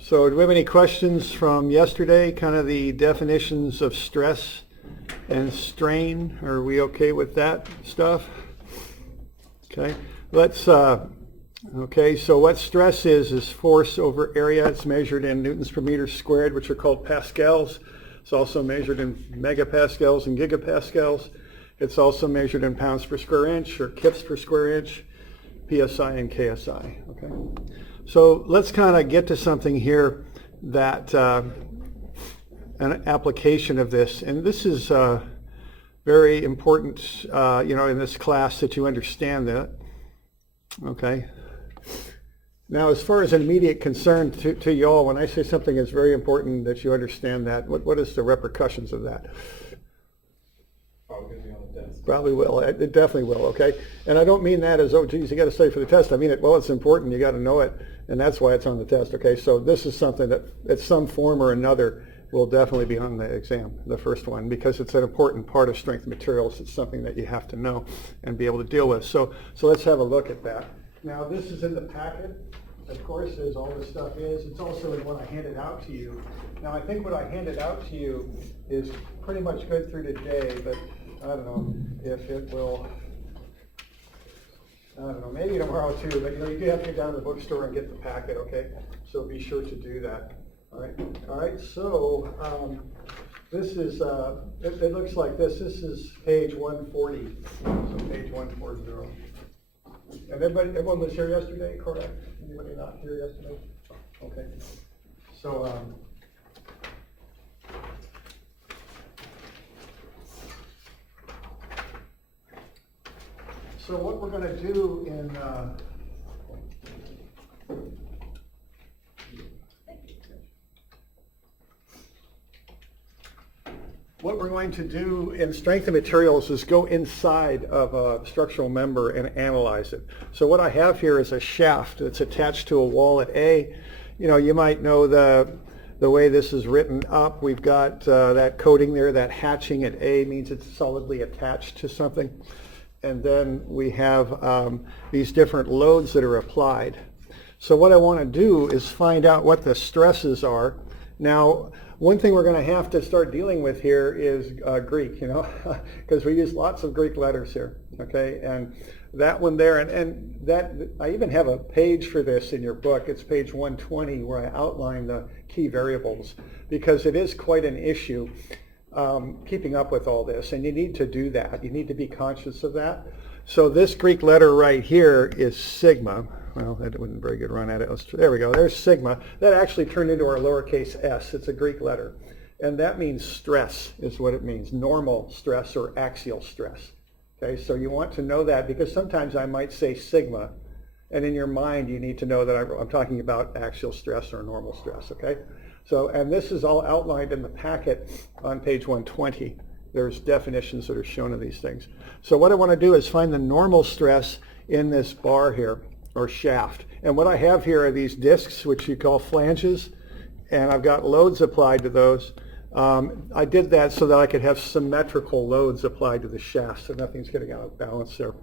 So do we have any questions from yesterday, kind of the definitions of stress and strain? Are we okay with that stuff? Okay, okay, so what stress is force over area. It's measured in newtons per meter squared, which are called pascals. It's also measured in megapascals and gigapascals. It's also measured in pounds per square inch or kips per square inch, PSI and KSI, okay? So let's kind of get to something here that, an application of this, and this is very important, in this class that you understand that, okay? Now, as far as an immediate concern to you all, when I say something is very important that you understand that, what is the repercussions of that? Probably will. It definitely will, okay? And I don't mean that as, oh, geez, you got to study for the test. I mean it, well, it's important. You got to know it, and that's why it's on the test, okay? So this is something that, at some form or another, will definitely be on the exam, the first one, because it's an important part of strength materials. It's something that you have to know and be able to deal with. So let's have a look at that. Now, this is in the packet. Of course, as all this stuff is. It's also in what I handed out to you. Now, I think what I handed out to you is pretty much good through today, but I don't know if it will, I don't know, maybe tomorrow too, but you do have to get down to the bookstore and get the packet, okay? So be sure to do that. All right, so this is, it looks like this. This is page 140, so page 140. And everyone was here yesterday, correct? Anybody not here yesterday? Okay. So, so what we're going to do in what we're going to do in strength and materials is go inside of a structural member and analyze it. So what I have here is a shaft that's attached to a wall at A. You might know the way this is written up. We've got that coating there, that hatching at A means it's solidly attached to something. And then we have these different loads that are applied. So what I want to do is find out what the stresses are. Now, one thing we're going to have to start dealing with here is Greek, because we use lots of Greek letters here, okay? And that one there, and that, I even have a page for this in your book. It's page 120 where I outline the key variables, because it is quite an issue keeping up with all this, and you need to do that. You need to be conscious of that. So this Greek letter right here is sigma. Well, that wasn't a very good run at it. There we go. There's sigma. That actually turned into our lowercase s. It's a Greek letter. And that means stress is what it means, normal stress or axial stress. Okay, so you want to know that because sometimes I might say sigma, and in your mind you need to know that I'm talking about axial stress or normal stress, okay? So, and this is all outlined in the packet on page 120. There's definitions that are shown of these things. So what I want to do is find the normal stress in this bar here, or shaft. And what I have here are these discs, which you call flanges, and I've got loads applied to those. I did that so that I could have symmetrical loads applied to the shaft, so nothing's getting out of balance there.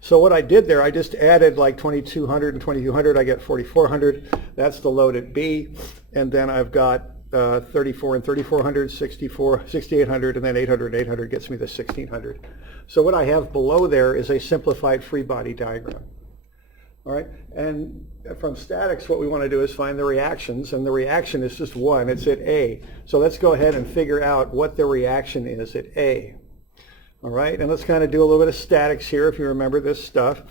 So what I did there, I just added like 2200 and 2200, I get 4400. That's the load at B. And then I've got 34 and 3400, 64, 6800, and then 800 and 800 gets me the 1600. So what I have below there is a simplified free body diagram. All right, and from statics, what we want to do is find the reactions, and the reaction is just one. It's at A. So let's go ahead and figure out what the reaction is at A. All right, and let's kind of do a little bit of statics here, if you remember this stuff.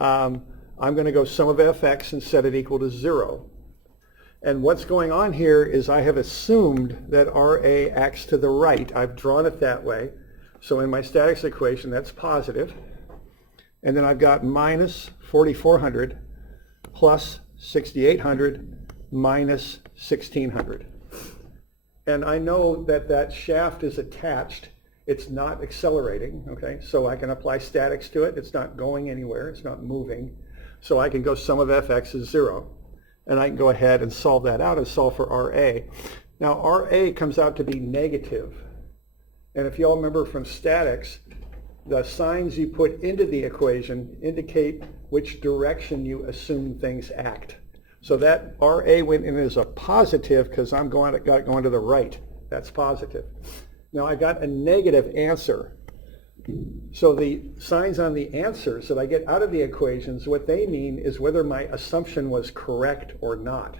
I'm going to go sum of Fx and set it equal to 0. And what's going on here is I have assumed that Ra acts to the right. I've drawn it that way. So in my statics equation, that's positive. And then I've got minus 4400 plus 6800 minus 1600. And I know that that shaft is attached. It's not accelerating, okay? So I can apply statics to it. It's not going anywhere. It's not moving. So I can go sum of Fx is 0. And I can go ahead and solve that out and solve for Ra. Now Ra comes out to be negative. And if you all remember from statics, the signs you put into the equation indicate which direction you assume things act. So that RA went in as a positive because got it going to the right. That's positive. Now I got a negative answer. So the signs on the answers that I get out of the equations, what they mean is whether my assumption was correct or not.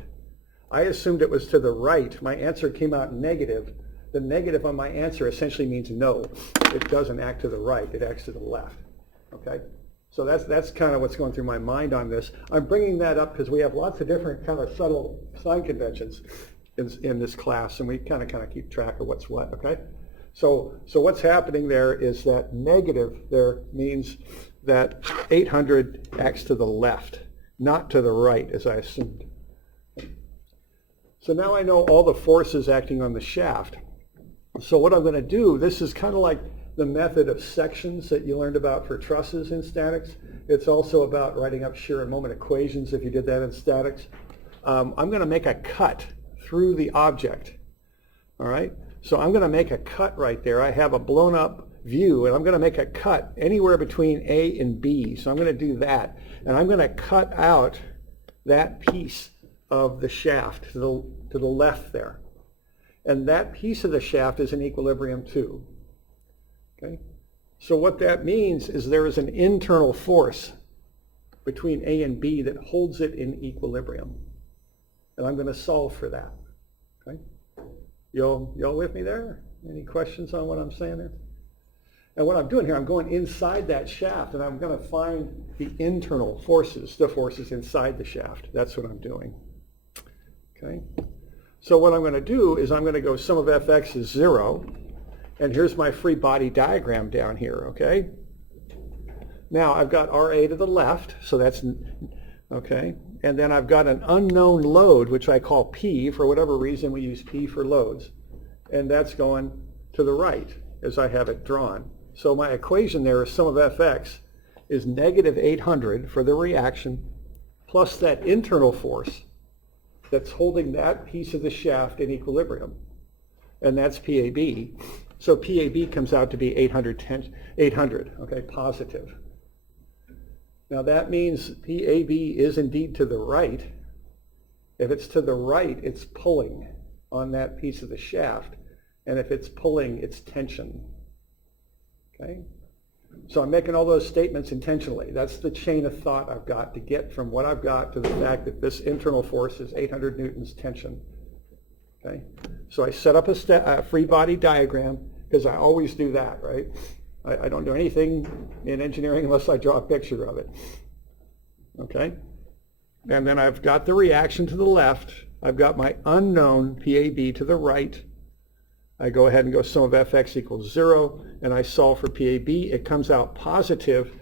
I assumed it was to the right. My answer came out negative. The negative on my answer essentially means no. It doesn't act to the right. It acts to the left. Okay? So that's kind of what's going through my mind on this. I'm bringing that up because we have lots of different kind of subtle sign conventions in this class, and we kind of keep track of what's what. Okay? So what's happening there is that negative there means that 800 acts to the left, not to the right, as I assumed. So now I know all the forces acting on the shaft. So what I'm going to do, this is kind of like the method of sections that you learned about for trusses in statics. It's also about writing up shear and moment equations if you did that in statics. I'm going to make a cut through the object. All right? So I'm going to make a cut right there. I have a blown up view, and I'm going to make a cut anywhere between A and B. So I'm going to do that. And I'm going to cut out that piece of the shaft to the left there. And that piece of the shaft is in equilibrium too. Okay? So what that means is there is an internal force between A and B that holds it in equilibrium. And I'm going to solve for that. Okay? Y'all with me there? Any questions on what I'm saying there? And what I'm doing here, I'm going inside that shaft, and I'm going to find the internal forces, the forces inside the shaft. That's what I'm doing. Okay? So what I'm going to do is I'm going to go sum of fx is 0, and here's my free body diagram down here, okay? Now I've got RA to the left, so that's, okay, and then I've got an unknown load, which I call P. For whatever reason, we use P for loads, and that's going to the right as I have it drawn. So my equation there is sum of fx is negative 800 for the reaction plus that internal force that's holding that piece of the shaft in equilibrium, and that's PAB. So PAB comes out to be 800, okay, positive. Now that means PAB is indeed to the right. If it's to the right, it's pulling on that piece of the shaft, and if it's pulling, it's tension. Okay? So I'm making all those statements intentionally. That's the chain of thought I've got to get from what I've got to the fact that this internal force is 800 newtons tension. Okay? So I set up a free body diagram because I always do that, right? I don't do anything in engineering unless I draw a picture of it. Okay? And then I've got the reaction to the left. I've got my unknown PAB to the right. I go ahead and go sum of fx equals 0, and I solve for PAB. It comes out positive.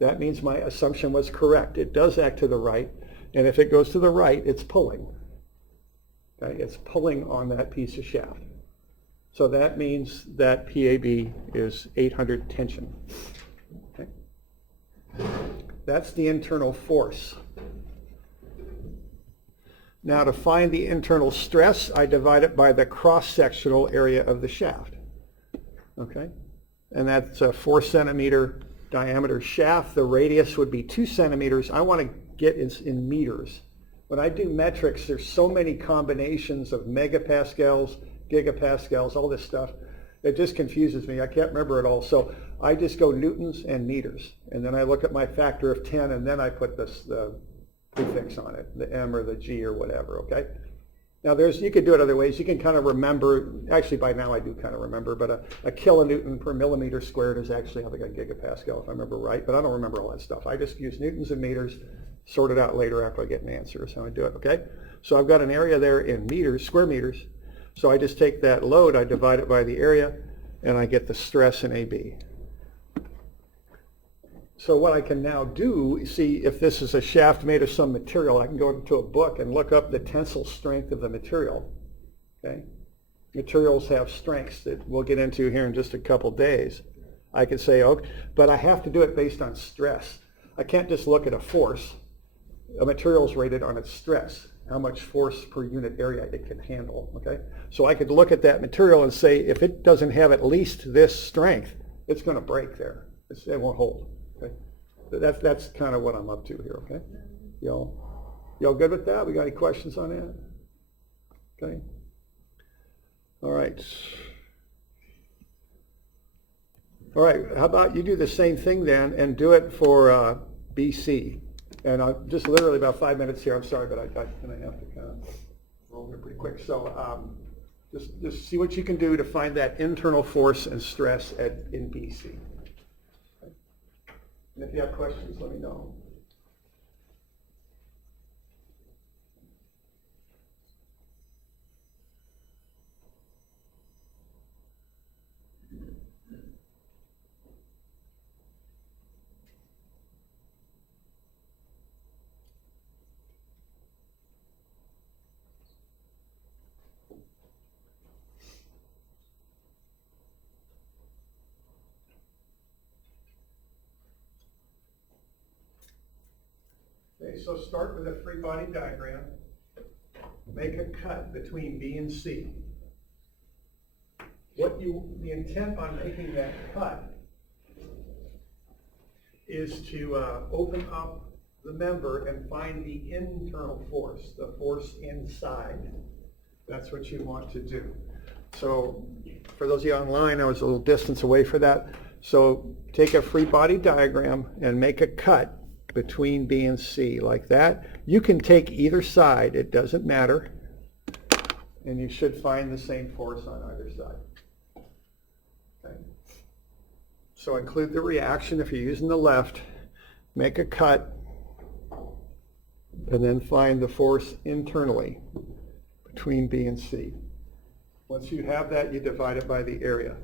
That means my assumption was correct. It does act to the right, and if it goes to the right, it's pulling. Okay? It's pulling on that piece of shaft. So that means that PAB is 800 tension. Okay? That's the internal force. Now to find the internal stress, I divide it by the cross-sectional area of the shaft. Okay? And that's a 4 centimeter diameter shaft. The radius would be 2 centimeters. I want to get in meters. When I do metrics, there's so many combinations of megapascals, gigapascals, all this stuff. It just confuses me. I can't remember it all. So I just go newtons and meters. And then I look at my factor of 10, and then I put the prefix on it, the M or the G or whatever, okay? Now you could do it other ways. You can kind of remember, actually by now I do kind of remember, but a kilonewton per millimeter squared is actually like a gigapascal if I remember right, but I don't remember all that stuff. I just use newtons and meters, sort it out later after I get an answer is how I do it, okay? So I've got an area there in meters, square meters, so I just take that load, I divide it by the area, and I get the stress in AB. So what I can now do, see if this is a shaft made of some material, I can go into a book and look up the tensile strength of the material. Okay? Materials have strengths that we'll get into here in just a couple days. I could say, okay, but I have to do it based on stress. I can't just look at a force. A material is rated on its stress, how much force per unit area it can handle. Okay? So I could look at that material and say, if it doesn't have at least this strength, it's going to break there. It won't hold. Okay, that's kind of what I'm up to here. Okay, y'all. Y'all good with that? We got any questions on that? Okay. All right. All right, how about you do the same thing then and do it for BC. And just literally about 5 minutes here. I'm sorry, but I'm going to have to kind of roll here pretty quick. So just see what you can do to find that internal force and stress in BC. Okay. And if you have questions, let me know. Okay, so start with a free body diagram. Make a cut between B and C. The intent on making that cut is to open up the member and find the internal force, the force inside. That's what you want to do. So for those of you online, I was a little distance away for that. So take a free body diagram and make a cut between B and C like that. You can take either side, it doesn't matter, and you should find the same force on either side. Okay. So include the reaction if you're using the left, make a cut, and then find the force internally between B and C. Once you have that, you divide it by the area.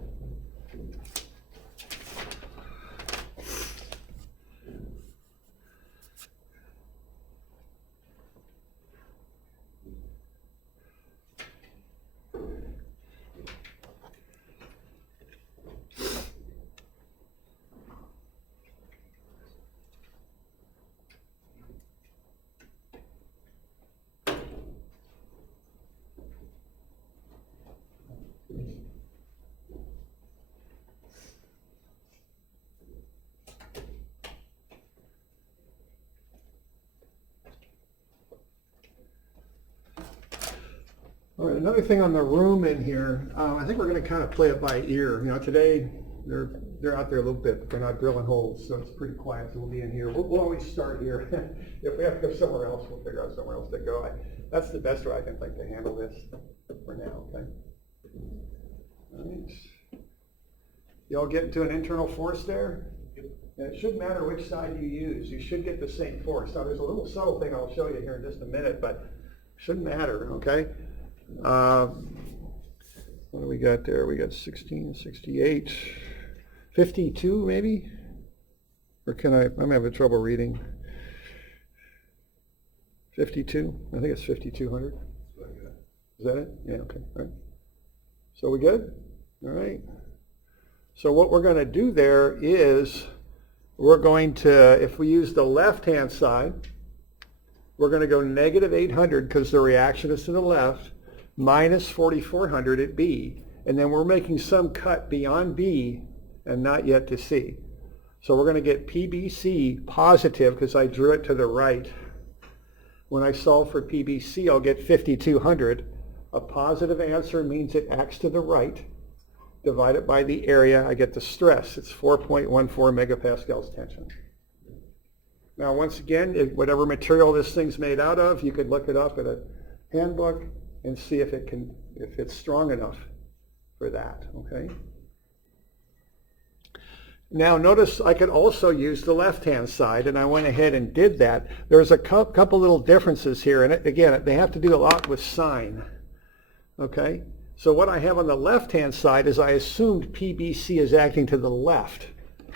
All right, another thing on the room in here, I think we're going to kind of play it by ear. You know, today they're out there a little bit, but they're not drilling holes, so it's pretty quiet. So we'll be in here. We'll always start here. If we have to go somewhere else, we'll figure out somewhere else to go. That's the best way I can think to handle this for now. Okay. All right. Y'all get into an internal force there? And it shouldn't matter which side you use. You should get the same force. Now, there's a little subtle thing I'll show you here in just a minute, but it shouldn't matter, okay? What do we got there? We got 16, 68, 52 maybe? Or I'm having trouble reading. 52? I think it's 5,200. Is that it? Yeah, okay. All right. So we good? All right. So what we're going to do there is we're going to, if we use the left-hand side, we're going to go negative 800 because the reaction is to the left, minus 4,400 at B. And then we're making some cut beyond B and not yet to C. So we're going to get PBC positive because I drew it to the right. When I solve for PBC, I'll get 5,200. A positive answer means it acts to the right. Divide it by the area, I get the stress. It's 4.14 megapascals tension. Now, once again, whatever material this thing's made out of, you could look it up in a handbook and see if it's strong enough for that, okay? Now, notice I could also use the left-hand side, and I went ahead and did that. There's a couple little differences here, and again, they have to do a lot with sign, okay? So what I have on the left-hand side is I assumed PBC is acting to the left.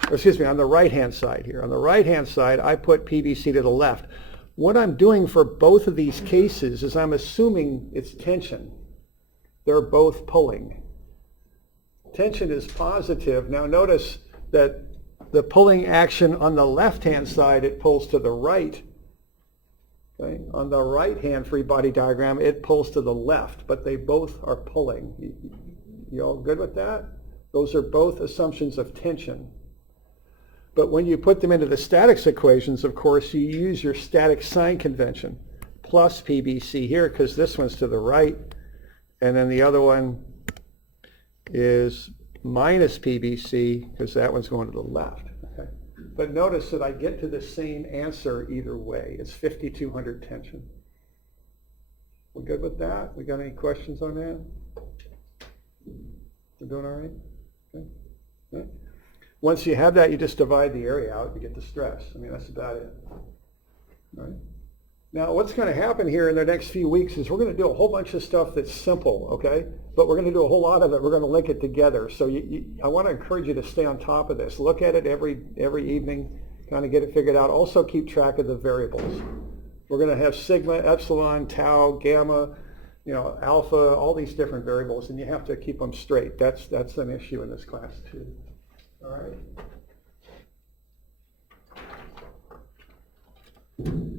Or excuse me, on the right-hand side here. On the right-hand side, I put PBC to the left. What I'm doing for both of these cases is I'm assuming it's tension. They're both pulling. Tension is positive. Now notice that the pulling action on the left-hand side, it pulls to the right. Okay. On the right-hand free body diagram, it pulls to the left, but they both are pulling. You all good with that? Those are both assumptions of tension. But when you put them into the statics equations, of course, you use your static sign convention. plus PBC here because this one's to the right, and then the other one is minus PBC because that one's going to the left. Okay. But notice that I get to the same answer either way. It's 5,200 tension. We good with that? We got any questions on that? We're doing all right? Okay. Okay. Once you have that, you just divide the area out, you get the stress. I mean, that's about it. All right. Now, what's going to happen here in the next few weeks is we're going to do a whole bunch of stuff that's simple, okay? But we're going to do a whole lot of it. We're going to link it together. So I want to encourage you to stay on top of this. Look at it every evening, kind of get it figured out. Also keep track of the variables. We're going to have sigma, epsilon, tau, gamma, you know, alpha, all these different variables, and you have to keep them straight. That's an issue in this class too. All right.